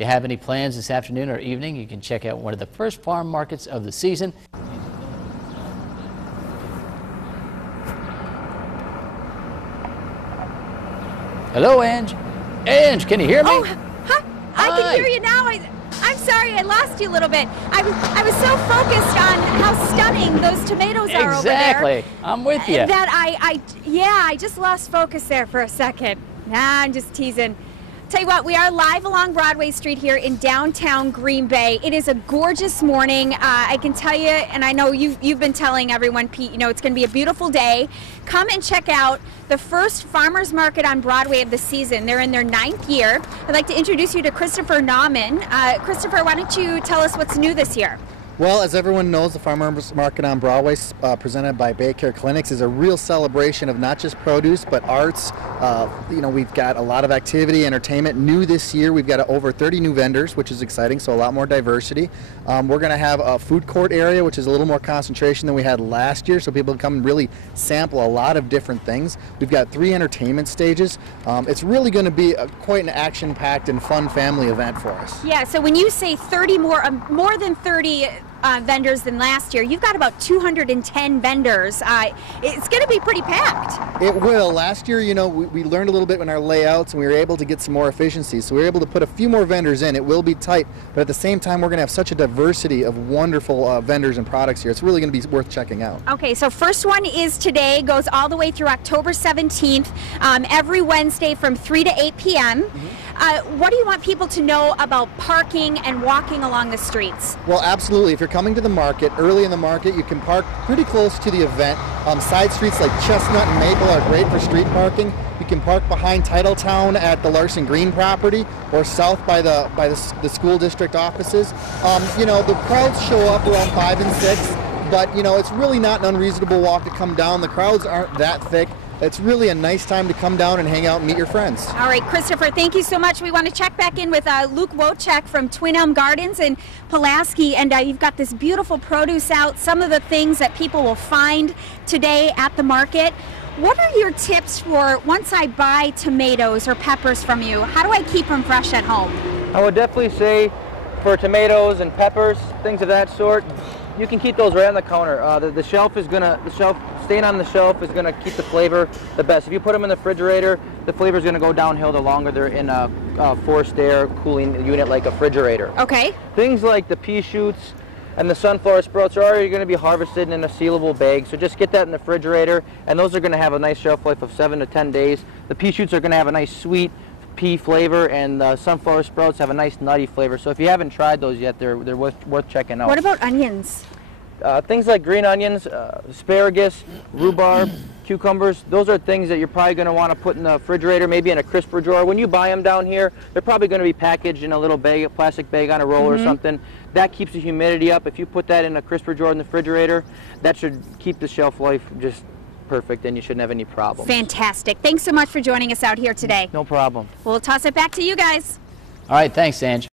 you have any plans this afternoon or evening, you can check out one of the first farm markets of the season. Hello, Ange. Ange, can you hear me? Oh, hi. I can hear you now. I'm sorry, I lost you a little bit. I was so focused on how stunning those tomatoes are over there. Exactly. I'm with you. That I just lost focus there for a second. Nah, I'm just teasing. Tell you what, we are live along Broadway Street here in downtown Green Bay. It is a gorgeous morning. I can tell you, and I know you've been telling everyone, Pete, you know, it's going to be a beautiful day. Come and check out the first farmers market on Broadway of the season. They're in their 9th year. I'd like to introduce you to Christopher Nauman. Christopher, why don't you tell us what's new this year? Well, as everyone knows, the Farmers Market on Broadway, presented by Bay Care Clinics, is a real celebration of not just produce, but arts. You know, we've got a lot of activity, entertainment. New this year, we've got over 30 new vendors, which is exciting, so a lot more diversity. We're going to have a food court area, which is a little more concentration than we had last year, so people can come and really sample a lot of different things. We've got 3 entertainment stages. It's really going to be quite an action-packed and fun family event for us. Yeah, so when you say 30 more than 30 vendors than last year, you've got about 210 vendors. It's going to be pretty packed. It will. Last year, you know, we learned a little bit in our layouts, and we were able to get some more efficiency. So we were able to put a few more vendors in. It will be tight, but at the same time, we're going to have such a diversity of wonderful vendors and products here. It's really going to be worth checking out. Okay, so first one is today, goes all the way through October 17th, every Wednesday from 3 to 8 p.m. What do you want people to know about parking and walking along the streets? Well, absolutely. If you're coming to the market, early in the market, you can park pretty close to the event. Side streets like Chestnut and Maple are great for street parking. You can park behind Titletown at the Larson Green property or south by the school district offices. You know, the crowds show up around 5 and 6, but you know, it's really not an unreasonable walk to come down. The crowds aren't that thick. It's really a nice time to come down and hang out and meet your friends. All right, Christopher, thank you so much. We want to check back in with Luke Wojcik from Twin Elm Gardens in Pulaski, and you've got this beautiful produce out, some of the things that people will find today at the market. What are your tips for once I buy tomatoes or peppers from you? How do I keep them fresh at home? I would definitely say for tomatoes and peppers, things of that sort, you can keep those right on the counter. The shelf staying on the shelf is gonna keep the flavor the best. If you put them in the refrigerator, the flavor is gonna go downhill the longer they're in a forced air cooling unit like a refrigerator. Okay. Things like the pea shoots and the sunflower sprouts are already gonna be harvested in a sealable bag, so just get that in the refrigerator, and those are gonna have a nice shelf life of 7 to 10 days. The pea shoots are gonna have a nice sweet pea flavor, and the sunflower sprouts have a nice nutty flavor. So if you haven't tried those yet, they're worth checking out. What about onions? Things like green onions, asparagus, rhubarb, cucumbers, those are things that you're probably going to want to put in the refrigerator, maybe in a crisper drawer. When you buy them down here, they're probably going to be packaged in a little bag, a plastic bag on a roll or something. That keeps the humidity up. If you put that in a crisper drawer in the refrigerator, that should keep the shelf life just perfect, and you shouldn't have any problems. Fantastic. Thanks so much for joining us out here today. No problem. We'll toss it back to you guys. All right, thanks, Ange.